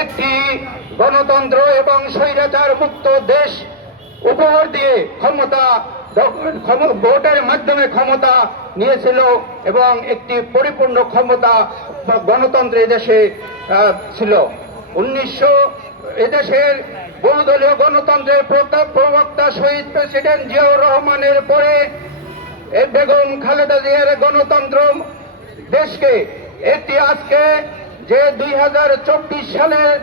একটি গণতন্ত্র এবং স্বৈরাচার মুক্ত দেশ উপহার দিয়ে ভোটের মাধ্যমে ক্ষমতা নিয়েছিল এবং একটি পরিপূর্ণ ক্ষমতা গণতন্ত্র এদেশে ছিল। এদেশের বহুদলীয় গণতন্ত্রের প্রবক্তা শহীদ প্রেসিডেন্ট জিয়াউর রহমানের পরে বেগম খালেদা জিয়ার গণতন্ত্র দেশকে একটি আজকে যে 2024 সালের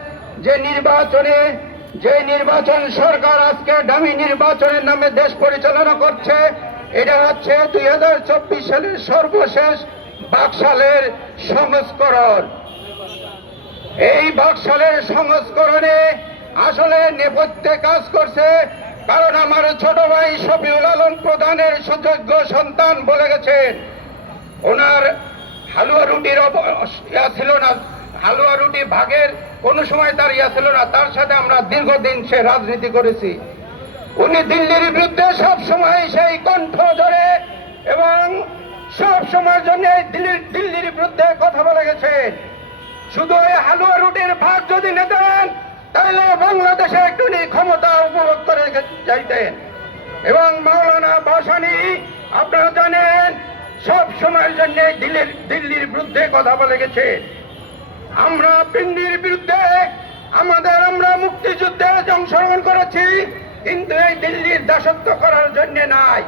যে নির্বাচন সরকার আজকে ডামি নির্বাচনের নামে দেশ পরিচালনা করছে, এটা হচ্ছে 2024 সালের সর্বশেষ বাকশালের সংস্করণ। এই বাকশালের সংস্করণে আসলে নেপথ্যে কাজ করছে, কারণ আমার ছোট ভাই শফিউল আলম প্রধানের সুযোগ্য সন্তান বলে গেছেন ওনার হালুয়া রুটির ছিল না, হালুয়া রুটি ভাগের কোনো সময় তার ছিল না। তার সাথে আমরা দীর্ঘদিন সে রাজনীতি করেছি। উনি দিল্লির বিরুদ্ধে সব সময় সেই কণ্ঠ জোরে এবং সব সময়ের জন্য দিল্লির বিরুদ্ধে কথা বলে গেছেন। শুধু এই হালুয়া রুটির ভাগ যদি নিতেন তাহলে বাংলাদেশে একটু ক্ষমতা উপভোগ করে যাইতেন। এবং মাওলানা ভাসানী আপনারা জানেন সব সময়ের জন্য দিল্লির বিরুদ্ধে কথা বলে গেছে। আমরা পিন্ডির বিরুদ্ধে আমরা মুক্তিযুদ্ধে অংশগ্রহণ করেছি, কিন্তু এই দিল্লির দাসত্ব করার জন্য নাই।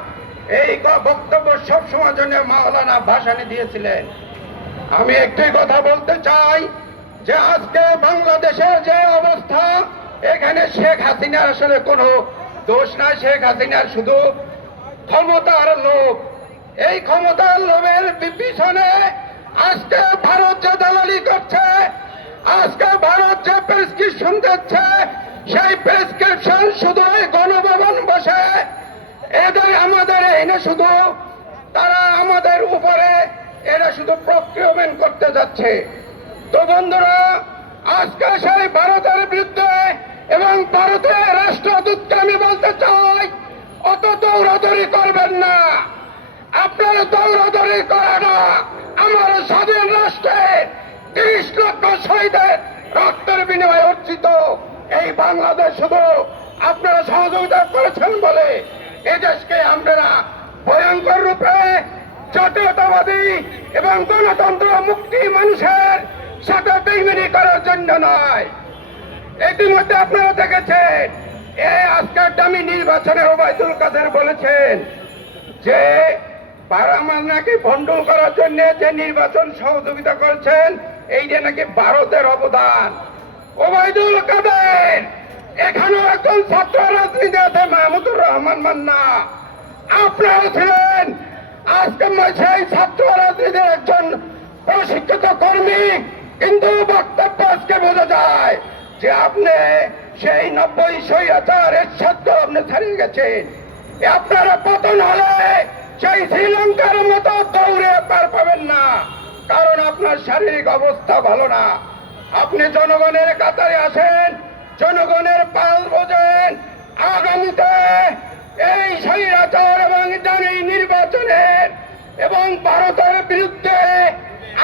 এই বক্তব্য সব সময়ের জন্য মাওলানা ভাসানী দিয়েছিলেন। আমি একটি কথা বলতে চাই যে আজকে বাংলাদেশের যে অবস্থা, এখানে শেখ হাসিনার আসলে কোনো দোষ নাই। শেখ হাসিনার শুধু ক্ষমতার লোভ। এই ক্ষমতার লোভের পিছনে আজকে ভারত যে দালালি করছে, আজকে ভারত যে প্রেসক্রিপশন দিচ্ছে, সেই প্রেসক্রিপশন শুধু গণভবন বসে আমাদের এনে শুধু তারা আমাদের উপরে এরা শুধু প্রক্রিয়মেন্ট করতে যাচ্ছে। তো বন্ধুরা, আজকে সেই ভারতের বিরুদ্ধে এবং ভারতের রাষ্ট্রদূতকে আমি বলতে চাই, অত দৌড়াদৌড়ি করবেন না। আপনারা দৌড়াদৌড়ি করে না। আমার স্বাধীন রাষ্ট্রে 30 লক্ষ শহীদের রক্তের বিনিময়ে অর্জিত এই বাংলাদেশ শুধু আপনারা সহযোগিতা করেছেন বলে এই দেশকে আপনারা ভয়ঙ্কর রূপে জাতীয়তাবাদী এবং গণতন্ত্র মুক্তি মানুষের সাথে বেইমানি করার জন্য নয়। ইতিমধ্যে আপনারা দেখেছেন আজকের ডামি নির্বাচনে ওবায়দুল কাদের বলেছেন যে আমার নাকি ভণ্ডুল করার জন্য যে নির্বাচন সহযোগিতা করেছেন এই যে নাকি ভারতের অবদান। ওবায়দুল কাদের এখানেও একজন ছাত্র রাজনীতি আছে, মাহমুদুর রহমান মান্না, আপনারা ছিলেন। আজকে সেই ছাত্র রাজনীতির একজন প্রশিক্ষিত কর্মী, কিন্তু বক্তব্য আজকে বোঝা যায় যে আপনি সেই 90 স্বৈরাচারের সাথে আপনি ছাড়িয়ে গেছেন। আপনারা পতন হলে সেই শ্রীলঙ্কার মতো দৌড়ে পার পাবেন না, কারণ আপনার শারীরিক অবস্থা ভালো না। আপনি জনগণের কাতারে আসেন, জনগণের পাল বোঝেন। আগামীতে এই স্বৈরাচার এবং ডামি নির্বাচনের এবং ভারতের বিরুদ্ধে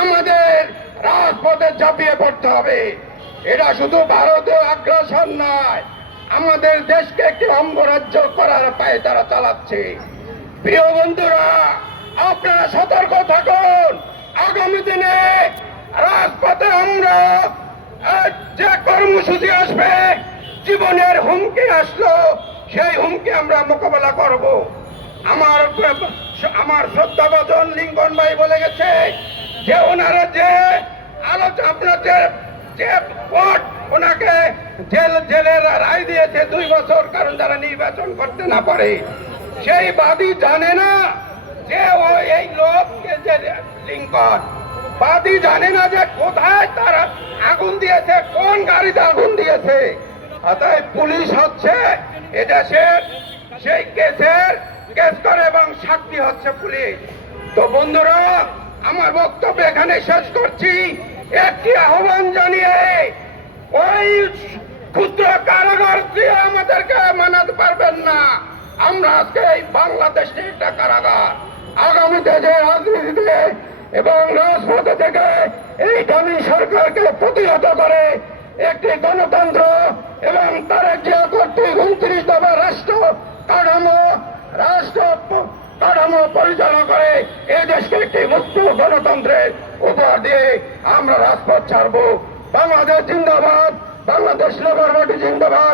আমাদের রাজপথে ঝাঁপিয়ে পড়তে হবে। এটা শুধু ভারতীয় আগ্রাসন নয়, আমাদের দেশকে একটি অঙ্গরাজ্য করার পায়ে তারা চালাচ্ছে। প্রিয় বন্ধুরা, আপনারা সতর্ক থাকুন। আগামী দিনে রাজপথে আমরা যে কর্মসূচি আসবে, জীবনের হুমকি আসলো, সেই হুমকি আমরা মোকাবেলা করব। আমার শ্রদ্ধাভাজন লিঙ্কন ভাই বলে গেছে যে ওনারা যে আপনাদের যে কোর্ট ওনাকে জেলের রায় দিয়েছে 2 বছর, কারণ যারা নির্বাচন করতে না পারে। সেই বাদী জানে না যে এই লোককে যে লিঙ্কন বাদী জানে না যে কোথায় তারা আগুন দিয়েছে, কোন গাড়িতে আগুন দিয়েছে। অতএব পুলিশ হচ্ছে এদেশের সেই কেস করে এবং সাক্ষী হচ্ছে পুলিশ। তো বন্ধুরা, আমার বক্তব্য এখানে শেষ করছি। একটি আহ্বান জানিয়ে, ওই ক্ষুদ্র কারাগার দিয়ে আমাদেরকে মানাতে পারবেন না। আমরা আজকে এই বাংলাদেশে একটা কারাগার। আগামীতে যে রাজনীতিতে এবং রাজপথে থেকে এই ডামি সরকারকে প্রতিহত করে একটি গণতন্ত্র এবং তারেক জিয়া কর্তৃক 29 দফা রাষ্ট্র কাঠামো পরিচালনা করে এই দেশকে একটি মুক্ত গণতন্ত্রের উপহার দিয়ে আমরা রাজপথ ছাড়বো। বাংলাদেশ জিন্দাবাদ, বাংলাদেশ লেবার পার্টি জিন্দাবাদ।